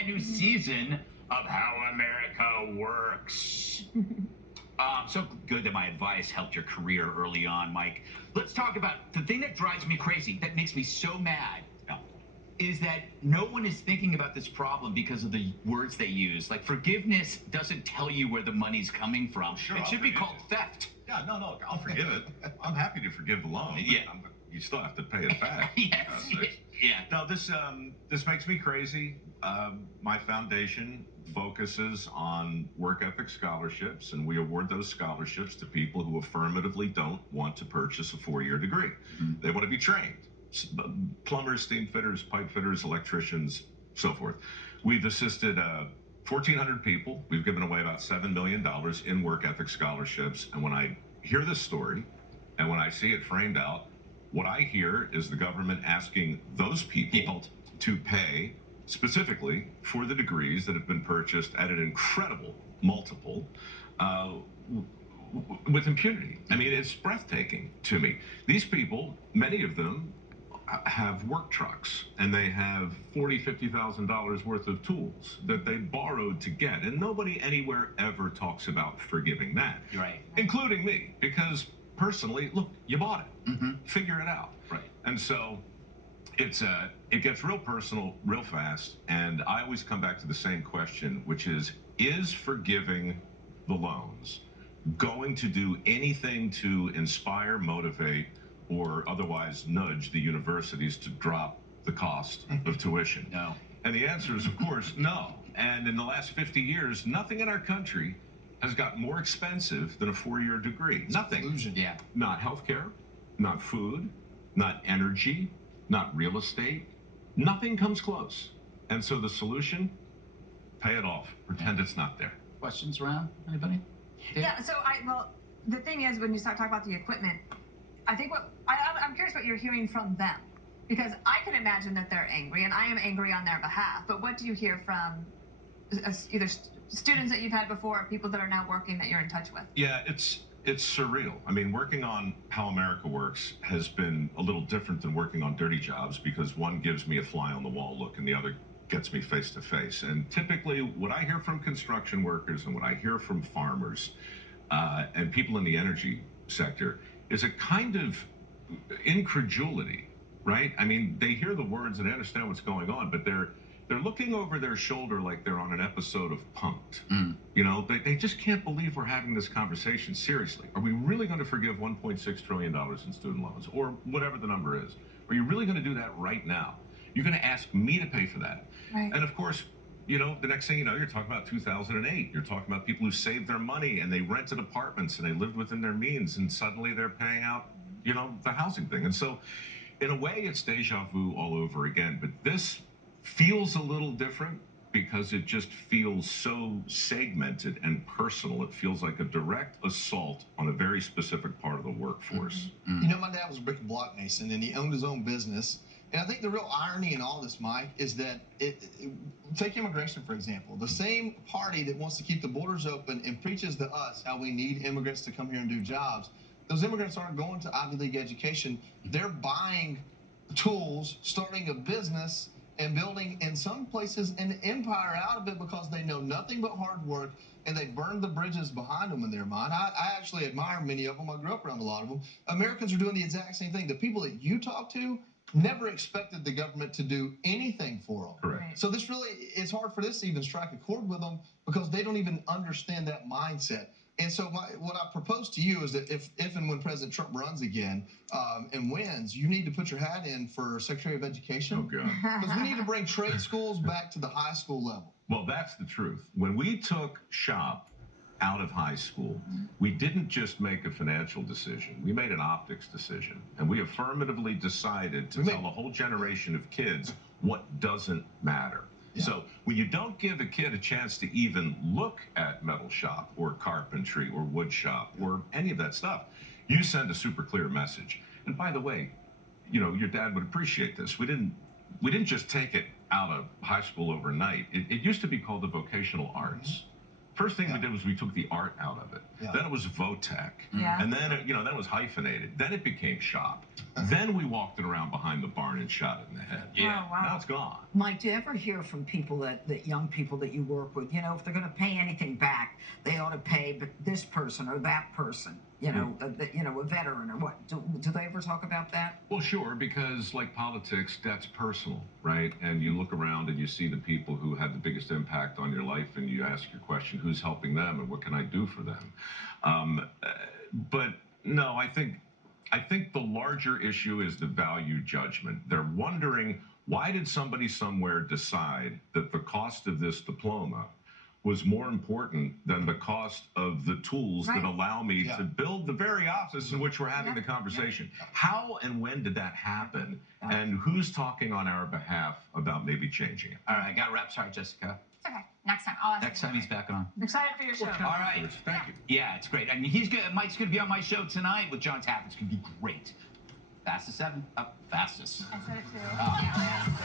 brand new season of How America Works. So good that my advice helped your career early on, Mike. Let's talk about the thing that drives me crazy, that makes me so mad, is that no one is thinking about this problem because of the words they use. Like, forgiveness doesn't tell you where the money's coming from. Sure, it should be called theft. Yeah, no, I'll forgive it. I'm happy to forgive the loan. Yeah. You still have to pay it back. Yes. Yeah. No, this makes me crazy. My foundation focuses on work ethic scholarships, and we award those scholarships to people who affirmatively don't want to purchase a 4-year degree. Mm-hmm. They want to be trained. Plumbers, steam fitters, pipe fitters, electricians, so forth. We've assisted 1,400 people. We've given away about $7 million in work ethic scholarships. And when I hear this story and when I see it framed out, what I hear is the government asking those people to pay specifically for the degrees that have been purchased at an incredible multiple with impunity. I mean, it's breathtaking to me. These people, many of them, have work trucks, and they have $40,000-$50,000 worth of tools that they borrowed to get, and nobody anywhere ever talks about forgiving that, right? Including me, because personally, look, you bought it, figure it out, right? And so it gets real personal real fast, and I always come back to the same question, which is forgiving the loans going to do anything to inspire, motivate, or otherwise nudge the universities to drop the cost of tuition? No. And the answer is, of course, no. And in the last 50 years, nothing in our country has got more expensive than a 4-year degree. Nothing. Illusion. Yeah. Not healthcare, not food, not energy, not real estate. Nothing comes close. And so the solution, pay it off. Pretend it's not there. Questions around? Anybody? Yeah, so the thing is, when you start talking about the equipment, I think I'm curious what you're hearing from them, because I can imagine that they're angry, and I am angry on their behalf. But what do you hear from either students that you've had before, or people that are now working that you're in touch with? Yeah, it's surreal. I mean, working on How America Works has been a little different than working on dirty jobs, because one gives me a fly on the wall look and the other gets me face to face. And typically what I hear from construction workers and what I hear from farmers and people in the energy sector is a kind of incredulity, right? I mean, they hear the words and they understand what's going on, but they're looking over their shoulder like they're on an episode of Punk'd. You know, they just can't believe we're having this conversation. Seriously, are we really going to forgive $1.6 trillion in student loans, or whatever the number is? Are you really going to do that right now? You're going to ask me to pay for that? Right. And of course, you know, the next thing you know, you're talking about 2008. You're talking about people who saved their money and they rented apartments and they lived within their means, and suddenly they're paying out, you know, the housing thing. And so in a way, it's deja vu all over again. But this feels a little different because it just feels so segmented and personal. It feels like a direct assault on a very specific part of the workforce. You know, my dad was a brick and block mason, and he owned his own business. And I think the real irony in all this, Mike, is that take immigration, for example. The same party that wants to keep the borders open and preaches to us how we need immigrants to come here and do jobs, those immigrants aren't going to Ivy League education. They're buying tools, starting a business, and building, in some places, an empire out of it because they know nothing but hard work, and they burn the bridges behind them in their mind. I actually admire many of them. I grew up around a lot of them. Americans are doing the exact same thing. The people that you talk to never expected the government to do anything for them. Correct. So this really, it's hard for this to even strike a chord with them because they don't even understand that mindset. And so what I propose to you is that if and when President Trump runs again and wins, you need to put your hat in for Secretary of Education. Oh, God. Because we need to bring trade schools back to the high school level. Well, that's the truth. When we took shop out of high school, we didn't just make a financial decision. We made an optics decision. And we affirmatively decided to tell a whole generation of kids what doesn't matter. Yeah. So when you don't give a kid a chance to even look at metal shop or carpentry or wood shop or any of that stuff, you send a super clear message. And by the way, you know, your dad would appreciate this. We didn't just take it out of high school overnight. It used to be called the vocational arts First thing we did was we took the art out of it. Yeah. Then it was Votech. Yeah. And then then it was hyphenated. Then it became shop. Then we walked it around behind the barn and shot it in the head. Yeah. Oh, wow. Now it's gone. Mike, do you ever hear from people that young people that you work with, if they're going to pay anything back, they ought to pay this person or that person, a veteran or what? Do they ever talk about that? Well, sure, because like politics, that's personal, right? And you look around and you see the people who had the biggest impact on your life, and you ask your question, who's helping them and what can I do for them? But no, I think the larger issue is the value judgment. They're wondering, why did somebody somewhere decide that the cost of this diploma was more important than the cost of the tools that allow me to build the very office in which we're having the conversation? How and when did that happen? And who's talking on our behalf about maybe changing it? All right, I got to wrap. Sorry, Jessica. It's okay. Next time. I'll ask Next time he's back on. I'm excited for your show. All right. Thank you. Yeah, it's great. And Mike's going to be on my show tonight with John Taft. It's going to be great. Fastest 7. Up fastest. I said it too. Oh.